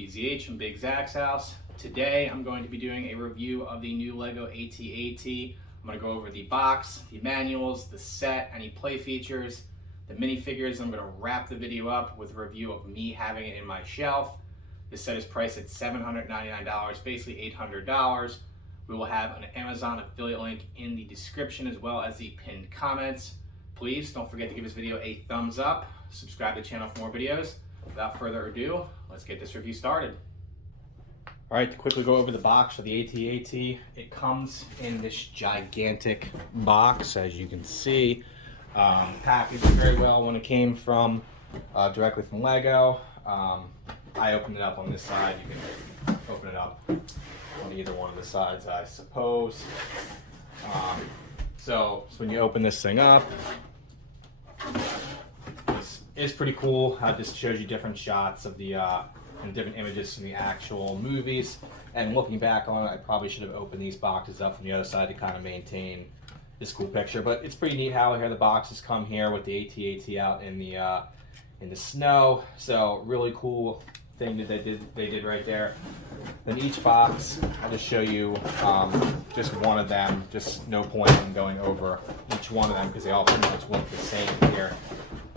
BZH from BigZachsHouse. Today I'm going to be doing a review of the new LEGO AT-AT. I'm going to go over the box, the manuals, the set, any play features, the minifigures. I'm going to wrap the video up with a review of me having it in my shelf. This set is priced at $799, basically $800. We will have an Amazon affiliate link in the description as well as the pinned comments. Please don't forget to give this video a thumbs up, subscribe to the channel for more videos. Without further ado, let's get this review started. All right, to quickly go over the box for the AT-AT, it comes in this gigantic box, as you can see. Packaged very well when it came from directly from LEGO. I opened it up on this side. You can open it up on either one of the sides, I suppose. So when you open this thing up, this is pretty cool. How this shows you different shots of the and different images from the actual movies. And looking back on it, I probably should have opened these boxes up from the other side to kind of maintain this cool picture. But it's pretty neat how here the boxes come here with the AT-AT out in the snow. So really cool thing that they did right there. Then each box, I'll just show you just one of them. Just no point in going over each one of them because they all pretty much look the same here.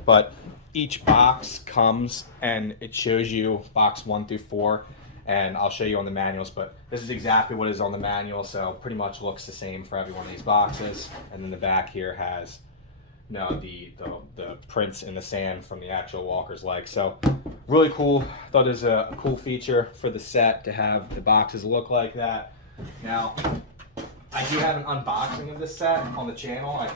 But each box comes and it shows you box 1 through 4, and I'll show you on the manuals, but this is exactly what is on the manual, so pretty much looks the same for every one of these boxes. And then the back here has the prints in the sand from the actual walker's leg. So really cool. Thought it was a cool feature for the set to have the boxes look like that. Now, I do have an unboxing of this set on the channel. I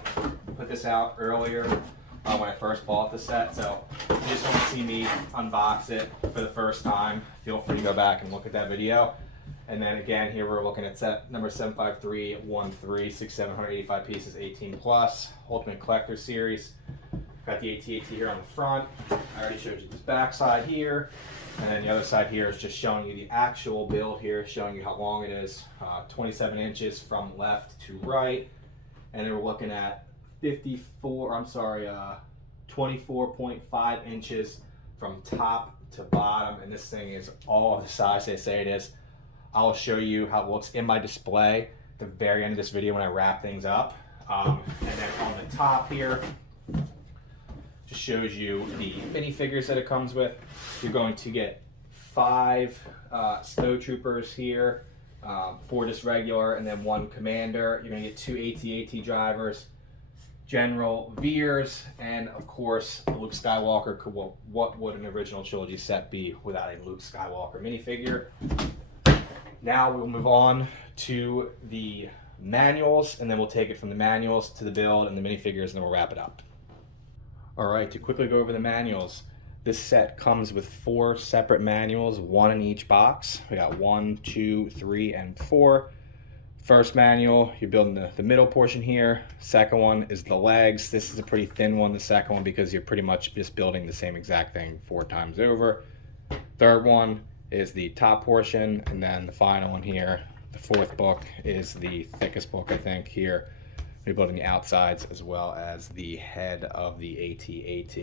put this out earlier when I first bought the set, so if you just want to see me unbox it for the first time, feel free to go back and look at that video. And then again, here we're looking at set number 75313, 6,785 pieces, 18 plus, Ultimate Collector Series. Got the AT-AT here on the front. I already showed you this back side here. And then the other side here is just showing you the actual build here, showing you how long it is, 27 inches from left to right. And then we're looking at 24.5 inches from top to bottom, and this thing is all the size they say it is. I'll show you how it looks in my display at the very end of this video when I wrap things up. And then on the top here, just shows you the minifigures that it comes with. You're going to get 5 snow troopers here, 4 just regular, and then 1 commander. You're going to get 2 AT-AT drivers, General Veers, and of course Luke Skywalker. Well, what would an original trilogy set be without a Luke Skywalker minifigure? Now we'll move on to the manuals, and then we'll take it from the manuals to the build and the minifigures, and then we'll wrap it up. All right, to quickly go over the manuals, this set comes with 4 separate manuals, 1 in each box. We got 1, 2, 3, and 4. First manual, you're building the middle portion here. Second one is the legs. This is a pretty thin one, the second one, because you're pretty much just building the same exact thing 4 times over. Third one is the top portion, and then the final one here, the 4th book, is the thickest book, I think, here. You're building the outsides as well as the head of the AT-AT.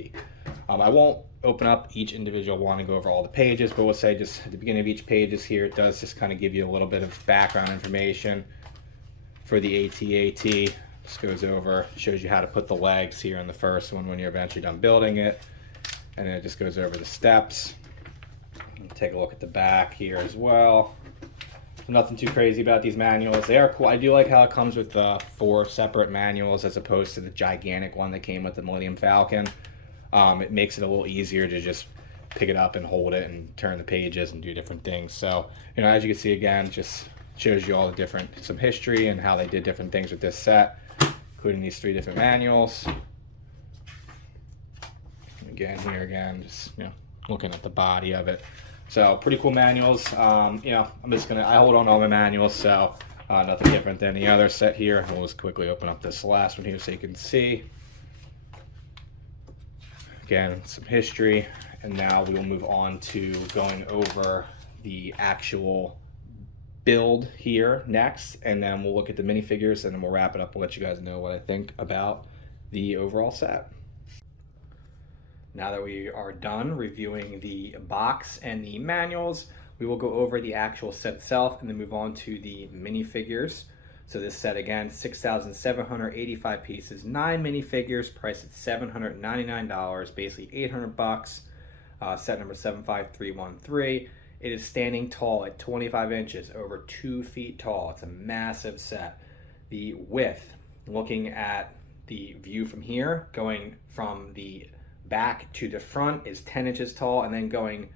I won't open up each individual one and go over all the pages, but we'll say just at the beginning of each page here, it does just kind of give you a little bit of background information for the AT-AT. Just goes over, shows you how to put the legs here in the first one when you're eventually done building it. And then it just goes over the steps. Take a look at the back here as well. Nothing too crazy about these manuals. They are cool. I do like how it comes with 4 separate manuals as opposed to the gigantic one that came with the Millennium Falcon. It makes it a little easier to just pick it up and hold it and turn the pages and do different things. So, as you can see again, just shows you all the different, some history and how they did different things with this set, including these 3 different manuals. Again, here again, just, looking at the body of it. So pretty cool manuals. I'm just I hold on to all my manuals, so nothing different than the other set here. We'll just quickly open up this last one here so you can see. Again, some history, and now we will move on to going over the actual build here next, and then we'll look at the minifigures, and then we'll wrap it up and let you guys know what I think about the overall set. Now that we are done reviewing the box and the manuals, we will go over the actual set itself and then move on to the minifigures. So this set, again, 6,785 pieces, 9 minifigures, priced at $799, basically 800 bucks. Set number 75313. It is standing tall at 25 inches, over 2 feet tall. It's a massive set. The width, looking at the view from here, going from the back to the front, is 10 inches tall, and then going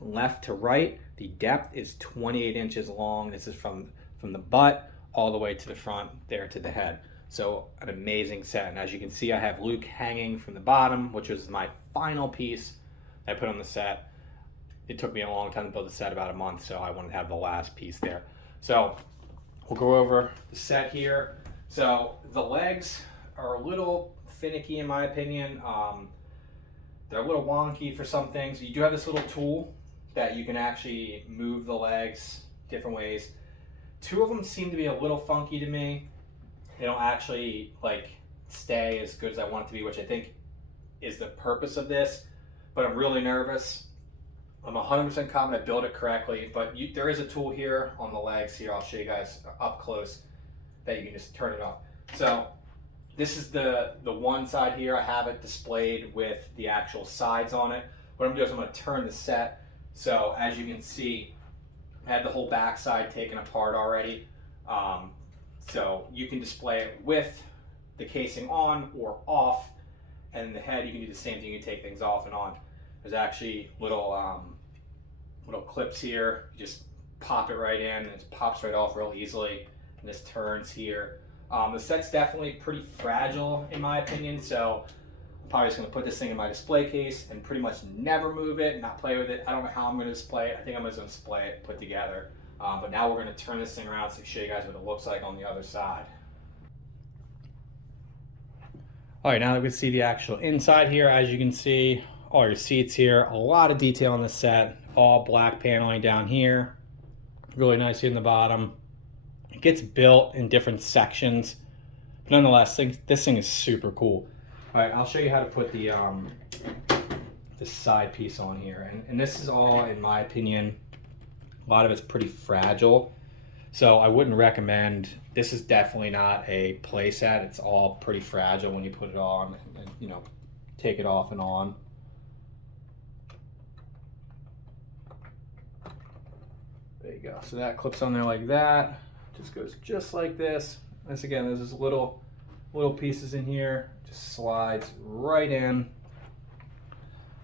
left to right, the depth is 28 inches long. This is from the butt all the way to the front there to the head. So an amazing set. And as you can see, I have Luke hanging from the bottom, which was my final piece I put on the set. It took me a long time to build the set, about a month, so I wanted to have the last piece there. So we'll go over the set here. So the legs are a little finicky in my opinion. They're a little wonky for some things. You do have this little tool that you can actually move the legs different ways. 2 of them seem to be a little funky to me. They don't actually like stay as good as I want it to be, which I think is the purpose of this. But I'm really nervous. I'm 100% confident I built it correctly, but there is a tool here on the legs here. I'll show you guys up close that you can just turn it off. So this is the one side here. I have it displayed with the actual sides on it. What I'm gonna do is I'm gonna turn the set. So as you can see, I had the whole back side taken apart already. So you can display it with the casing on or off, and in the head you can do the same thing. You can take things off and on. There's actually little clips here. You just pop it right in, and it pops right off real easily. And this turns here. The set's definitely pretty fragile in my opinion, so I'm probably just going to put this thing in my display case and pretty much never move it, not play with it. I don't know how I'm going to display it. I think I'm just going to display it, put together. But now we're going to turn this thing around to show you guys what it looks like on the other side. All right, now that we see the actual inside here, as you can see, all your seats here, a lot of detail on the set, all black paneling down here, really nice here in the bottom. It gets built in different sections, but nonetheless, this thing is super cool. All right, I'll show you how to put the side piece on here, and this is all, in my opinion, a lot of it's pretty fragile, so I wouldn't recommend. This is definitely not a play set. It's all pretty fragile when you put it on and you know, take it off and on. There you go. So that clips on there like that. Just goes just like this. This again, there's this little pieces in here. Just slides right in,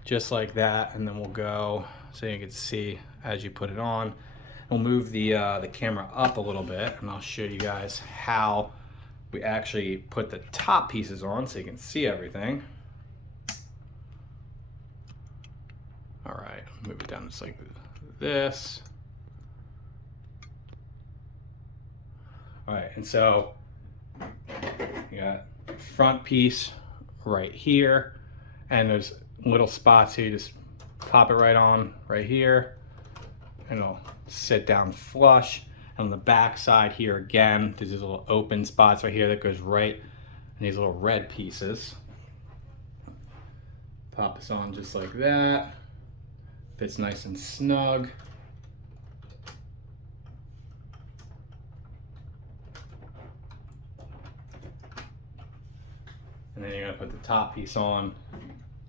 just like that, and then we'll go so you can see as you put it on. We'll move the camera up a little bit, and I'll show you guys how we actually put the top pieces on so you can see everything. All right, move it down just like this. All right, and so you got front piece right here, and there's little spots here. You just pop it right on right here, and it'll sit down flush. And on the back side here again, there's these little open spots right here that goes right in these little red pieces. Pop this on just like that. Fits nice and snug. And then you're gonna put the top piece on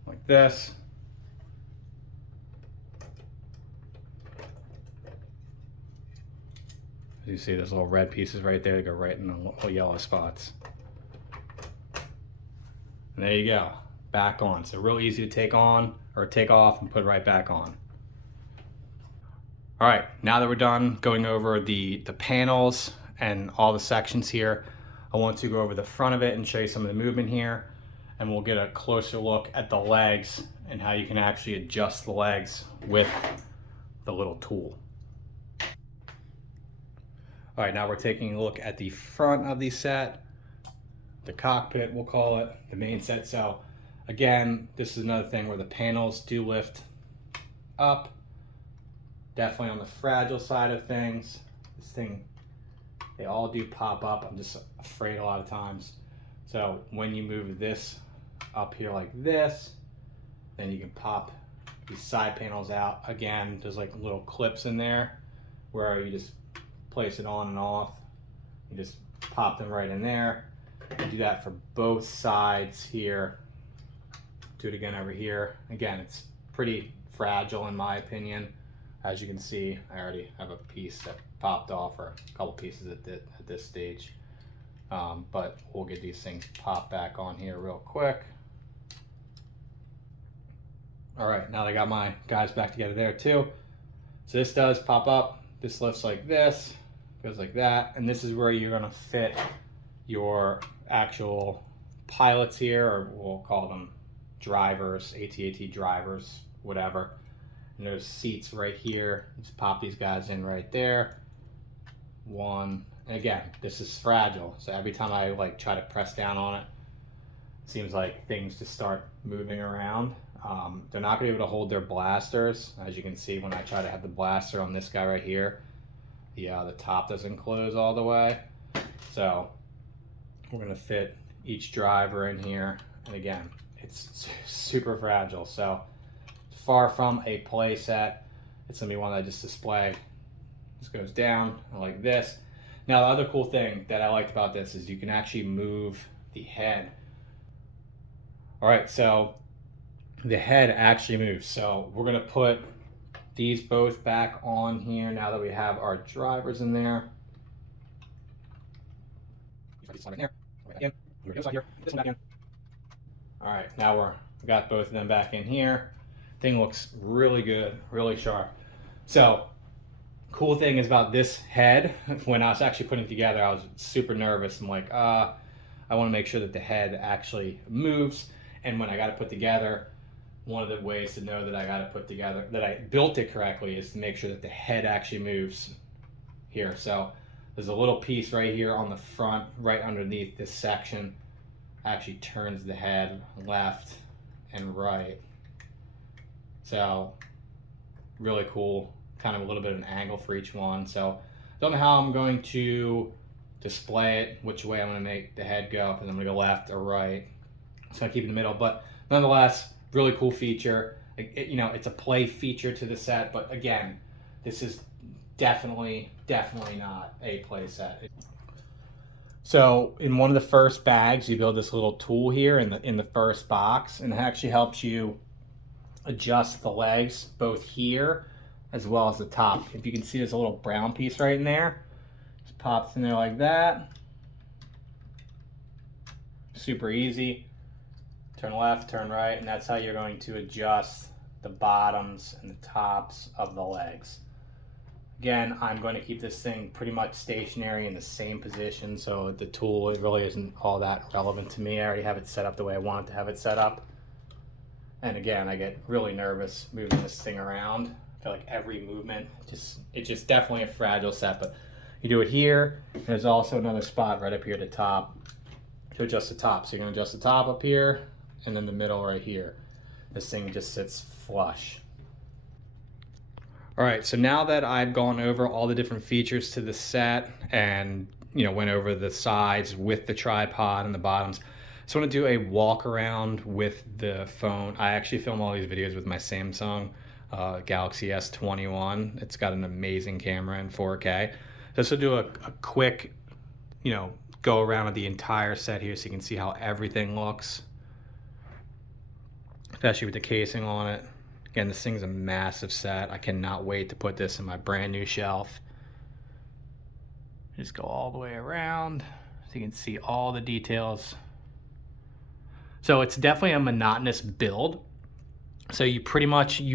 like this. As you see, there's little red pieces right there that go right in the little yellow spots. And there you go, back on. So real easy to take on or take off and put right back on. All right, now that we're done going over the panels and all the sections here, I want to go over the front of it and show you some of the movement here, and we'll get a closer look at the legs and how you can actually adjust the legs with the little tool. All right, now we're taking a look at the front of the set, the cockpit, we'll call it, the main set. So again, this is another thing where the panels do lift up, definitely on the fragile side of things. This thing, they all do pop up. I'm just afraid a lot of times. So when you move this up here like this, Then you can pop these side panels out. Again, there's like little clips in there where you just place it on and off. You just pop them right in there. You do that for both sides here. Do it again over here. Again, it's pretty fragile in my opinion. As you can see, I already have a piece that popped off, or a couple pieces at this stage. But we'll get these things popped back on here real quick. All right, now I got my guys back together there too. So this does pop up. This lifts like this, goes like that, and this is where you're gonna fit your actual pilots here, or we'll call them drivers, ATAT drivers, whatever. And there's seats right here. Just pop these guys in right there. One, and again, this is fragile, so every time I like try to press down on it, it seems like things just start moving around. They're not gonna be able to hold their blasters. As you can see, when I try to have the blaster on this guy right here, the top doesn't close all the way. So we're gonna fit each driver in here. And again, it's super fragile. So far from a play set. It's gonna be one that I just display. This goes down like this. Now the other cool thing that I liked about this is you can actually move the head. All right, so the head actually moves. So we're gonna put these both back on here now that we have our drivers in there. All right, now we got both of them back in here. Thing looks really good, really sharp. So cool thing is about this head, when I was actually putting it together, I was super nervous. I'm like, I want to make sure that the head actually moves. And when I got it put together, one of the ways to know that I got it put together, that I built it correctly, is to make sure that the head actually moves here. So there's a little piece right here on the front, right underneath this section, actually turns the head left and right. So really cool, kind of a little bit of an angle for each one. So don't know how I'm going to display it, which way I'm going to make the head go, because I'm going to go left or right. So I keep it in the middle, but nonetheless, really cool feature. It's a play feature to the set, but again, this is definitely not a play set. So in one of the first bags, you build this little tool here in the first box, and it actually helps you adjust the legs both here as well as the top. If you can see, there's a little brown piece right in there. Just pops in there like that. Super easy. Turn left, turn right, and that's how you're going to adjust the bottoms and the tops of the legs. Again, I'm going to keep this thing pretty much stationary in the same position, so the tool, it really isn't all that relevant to me. I already have it set up the way I want it to have it set up. And again, I get really nervous moving this thing around. I feel like every movement, it's just definitely a fragile set, but you do it here. There's also another spot right up here at the top to adjust the top. So you're gonna adjust the top up here, and then the middle right here. This thing just sits flush. All right, so now that I've gone over all the different features to the set and went over the sides with the tripod and the bottoms, I just want to do a walk around with the phone. I actually film all these videos with my Samsung Galaxy S21. It's got an amazing camera in 4K. Just to do a quick, go around of the entire set here so you can see how everything looks, especially with the casing on it. Again, this thing's a massive set. I cannot wait to put this in my brand new shelf. Just go all the way around so you can see all the details. So it's definitely a monotonous build. So you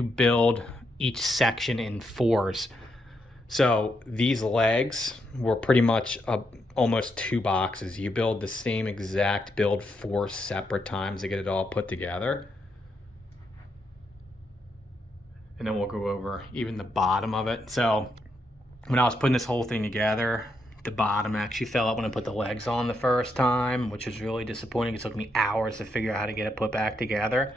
build each section in fours. So these legs were pretty much almost 2 boxes. You build the same exact build 4 separate times to get it all put together. And then we'll go over even the bottom of it. So when I was putting this whole thing together, the bottom actually fell out when I put the legs on the first time, which was really disappointing. It took me hours to figure out how to get it put back together.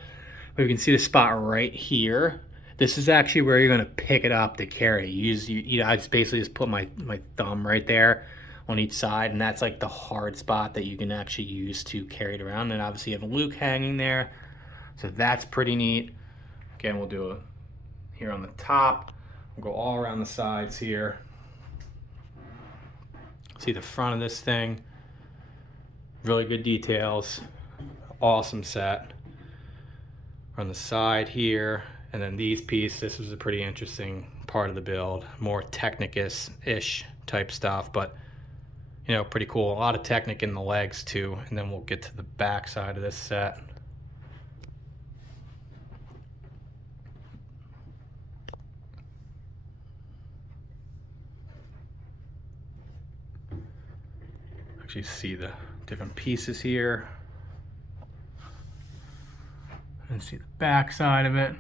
But you can see the spot right here. This is actually where you're gonna pick it up to carry. I basically just put my thumb right there on each side, and that's like the hard spot that you can actually use to carry it around. And obviously you have Luke hanging there. So that's pretty neat. Again, we'll do it here on the top. We'll go all around the sides here. See the front of this thing. Really good details. Awesome set. On the side here, and then these pieces, this was a pretty interesting part of the build. More Technicus-ish type stuff, but you know, pretty cool. A lot of Technic in the legs too, and then we'll get to the back side of this set. Actually see the different pieces here. And see the back side of it.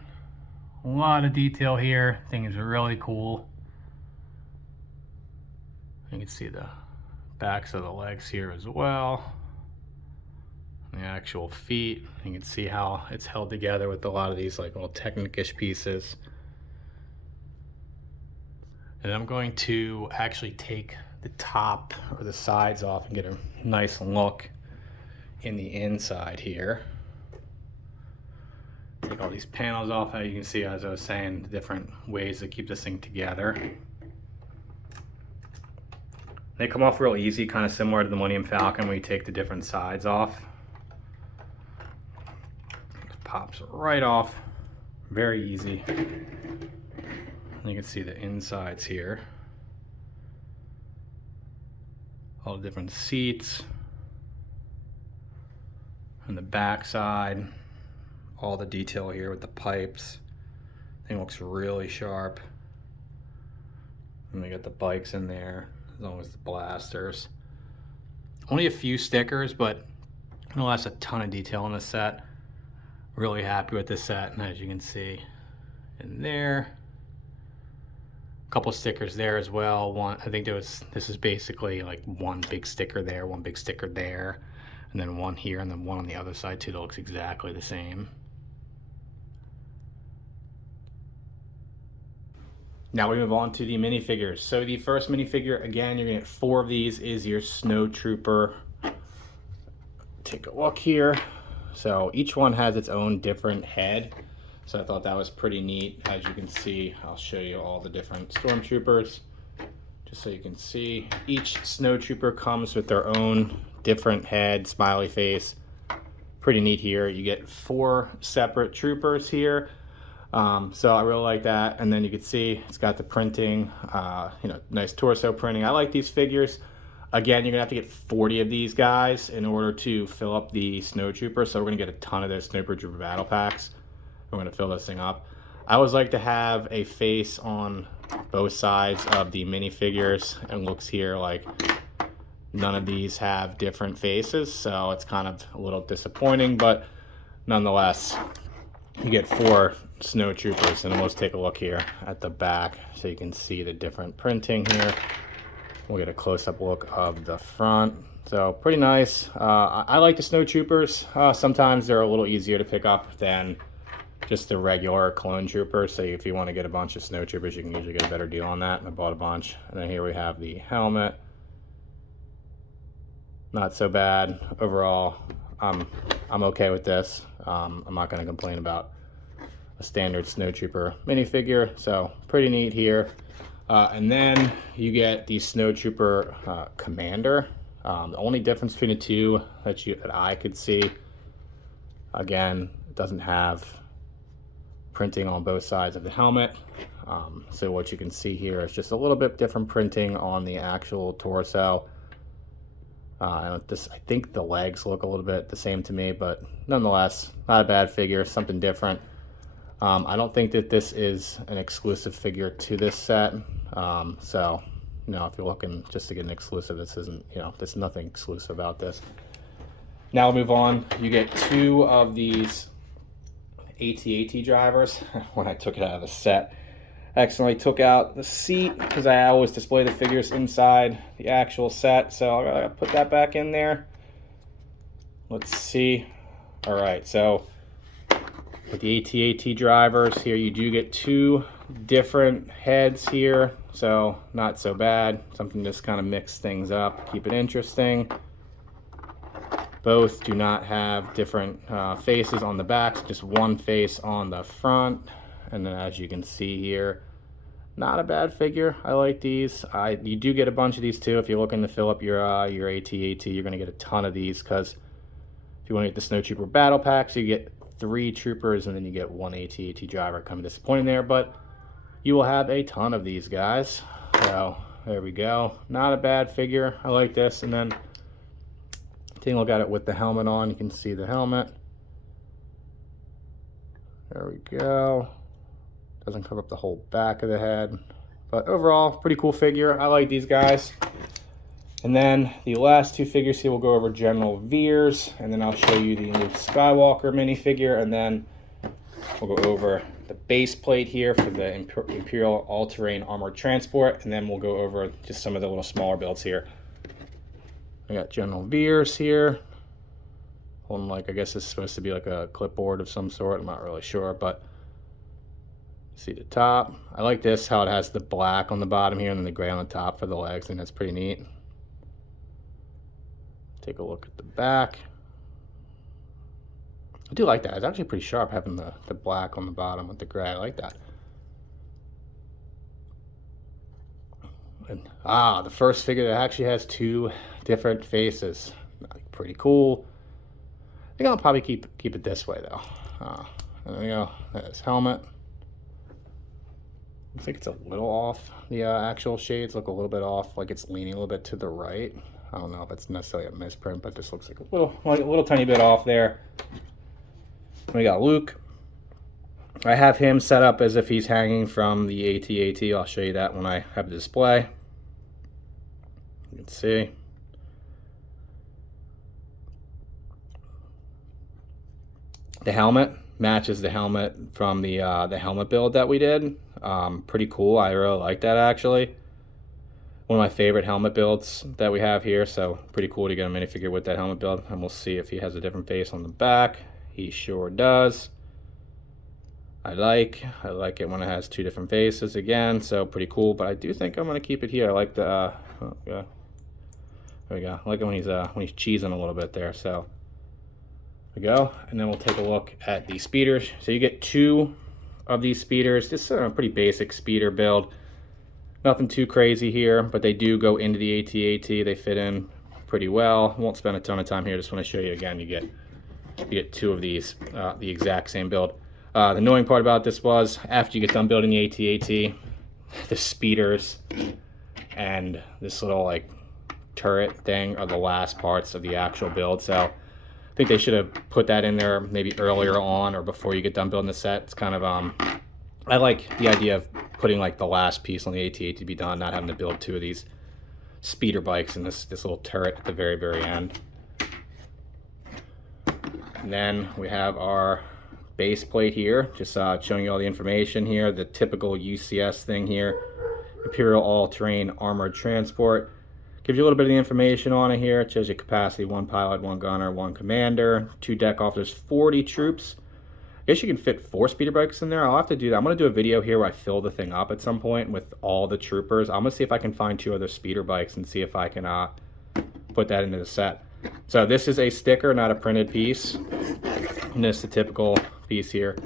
A lot of detail here. Thing is really cool. You can see the backs of the legs here as well. The actual feet. You can see how it's held together with a lot of these like little Technic-ish pieces. And I'm going to actually take the top or the sides off and get a nice look in the inside here. Take all these panels off. You can see, as I was saying, the different ways to keep this thing together. They come off real easy, kind of similar to the Millennium Falcon when you take the different sides off. It pops right off, very easy. And you can see the insides here. All the different seats. And the back side. All the detail here with the pipes. Thing looks really sharp. And we got the bikes in there, as long as the blasters. Only a few stickers, but nonetheless a ton of detail in this set. Really happy with this set, and as you can see in there, a couple stickers there as well. One, I think this is basically like one big sticker there, one big sticker there, and then one here, and then one on the other side too that looks exactly the same. Now we move on to the minifigures. So the first minifigure, again, you're gonna get 4 of these, is your Snow Trooper. Take a look here. So each one has its own different head. So I thought that was pretty neat. As you can see, I'll show you all the different stormtroopers. Just so you can see, each Snow Trooper comes with their own different head, smiley face. Pretty neat here. You get 4 separate troopers here. So I really like that. And then you can see it's got the printing, you know, nice torso printing. I like these figures. Again, you're gonna have to get 40 of these guys in order to fill up the Snow Trooper. So we're gonna get a ton of those Snow Trooper battle packs. We're gonna fill this thing up. I always like to have a face on both sides of the minifigures, and looks here like none of these have different faces. So it's kind of a little disappointing, but nonetheless, you get 4 Snow Troopers. And let's take a look here at the back so you can see the different printing here. We'll get a close-up look of the front. So pretty nice. I like the Snow Troopers. Sometimes they're a little easier to pick up than just the regular clone troopers. So if you want to get a bunch of Snow Troopers, you can usually get a better deal on that. And I bought a bunch. And then here we have the helmet. Not so bad overall. I'm okay with this. I'm not going to complain about a standard Snow Trooper minifigure. So pretty neat here. And then you get the Snow Trooper Commander. The only difference between the two that I could see, again, it doesn't have printing on both sides of the helmet. So what you can see here is just a little bit different printing on the actual torso. I think the legs look a little bit the same to me, but nonetheless, not a bad figure, something different. I don't think that this is an exclusive figure to this set. So, you know, if you're looking just to get an exclusive, this isn't, you know, there's nothing exclusive about this. Now we'll move on. You get 2 of these ATAT drivers. When I took it out of the set, I accidentally took out the seat because I always display the figures inside the actual set. So I gotta put that back in there. Let's see. All right, so with the ATAT drivers here, you do get 2 different heads here, so not so bad. Something just kind of mix things up, keep it interesting. Both do not have different faces on the backs, just one face on the front. And then as you can see here, not a bad figure. I like these. You do get a bunch of these too. If you're looking to fill up your AT-AT, you're going to get a ton of these, because if you want to get the Snow Trooper Battle Pack, so you get 3 troopers and then you get 1 AT-AT driver. Kind of disappointing there, but you will have a ton of these guys. So there we go. Not a bad figure. I like this. And then taking a look at it with the helmet on, you can see the helmet. There we go. Doesn't cover up the whole back of the head, but overall, pretty cool figure. I like these guys. And then the last 2 figures here, we'll go over General Veers, and then I'll show you the Luke Skywalker minifigure, and then we'll go over the base plate here for the Imperial All-Terrain Armored Transport, and then we'll go over just some of the little smaller builds here. I got General Veers here. One, like, I guess it's supposed to be like a clipboard of some sort. I'm not really sure, but see the top. I like this, how it has the black on the bottom here and then the gray on the top for the legs, and that's pretty neat. Take a look at the back. I do like that. It's actually pretty sharp having the black on the bottom with the gray. I like that. And, the first figure that actually has 2 different faces. Pretty cool. I think I'll probably keep it this way though. There we go. There's helmet. Looks like it's a little off. The actual shades look a little bit off, like it's leaning a little bit to the right. I don't know if it's necessarily a misprint, but this looks like a little tiny bit off there. We got Luke. I have him set up as if he's hanging from the AT-AT. I'll show you that when I have the display. You can see. The helmet matches the helmet from the helmet build that we did. Pretty cool. I really like that, actually. One of my favorite helmet builds that we have here, so pretty cool to get a minifigure with that helmet build. And we'll see if he has a different face on the back. He sure does. I like it when it has 2 different faces again, so pretty cool. But I do think I'm gonna keep it here. I like the there we go. I like it when he's cheesing a little bit there. So there we go. And then we'll take a look at the speeders. So you get 2 of these speeders. Just a pretty basic speeder build. Nothing too crazy here, but they do go into the AT-AT. They fit in pretty well. Won't spend a ton of time here. Just want to show you again. You get 2 of these, the exact same build. The annoying part about this was after you get done building the AT-AT, the speeders and this little like turret thing are the last parts of the actual build. So I think they should have put that in there maybe earlier on or before you get done building the set. It's kind of I like the idea of putting like the last piece on the AT-AT to be done, not having to build 2 of these speeder bikes and this little turret at the very end. And then we have our base plate here, just showing you all the information here. The typical UCS thing here, Imperial All-Terrain Armored Transport. Gives you a little bit of the information on it here. It shows you capacity: 1 pilot, 1 gunner, 1 commander, 2 deck officers, 40 troops. I guess you can fit 4 speeder bikes in there. I'll have to do that. I'm going to do a video here where I fill the thing up at some point with all the troopers. I'm going to see if I can find 2 other speeder bikes and see if I can put that into the set. So this is a sticker, not a printed piece. And this is the typical piece here.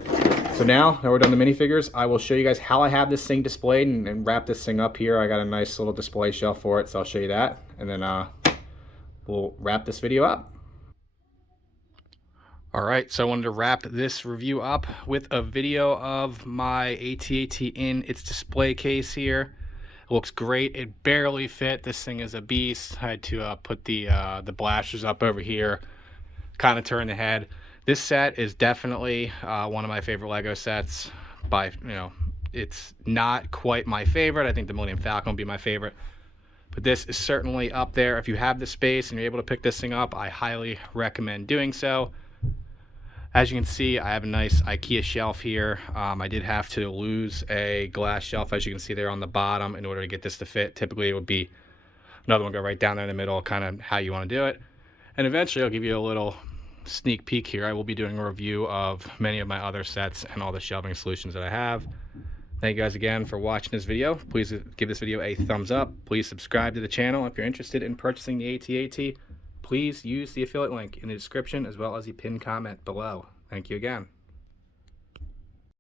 So now that we're done the minifigures, I will show you guys how I have this thing displayed and wrap this thing up here. I got a nice little display shelf for it, so I'll show you that. And then we'll wrap this video up. Alright, so I wanted to wrap this review up with a video of my AT-AT in its display case here. It looks great. It barely fit. This thing is a beast. I had to put the blasters up over here, kind of turn the head. This set is definitely one of my favorite Lego sets. It's not quite my favorite. I think the Millennium Falcon will be my favorite. But this is certainly up there. If you have the space and you're able to pick this thing up, I highly recommend doing so. As you can see, I have a nice IKEA shelf here. I did have to lose a glass shelf, as you can see there on the bottom, in order to get this to fit. Typically, it would be another one go right down there in the middle, kind of how you want to do it. And eventually, I'll give you a little sneak peek here. I will be doing a review of many of my other sets and all the shelving solutions that I have. Thank you guys again for watching this video. Please give this video a thumbs up. Please subscribe to the channel if you're interested in purchasing the AT-AT. please use the affiliate link in the description as well as the pinned comment below. Thank you again.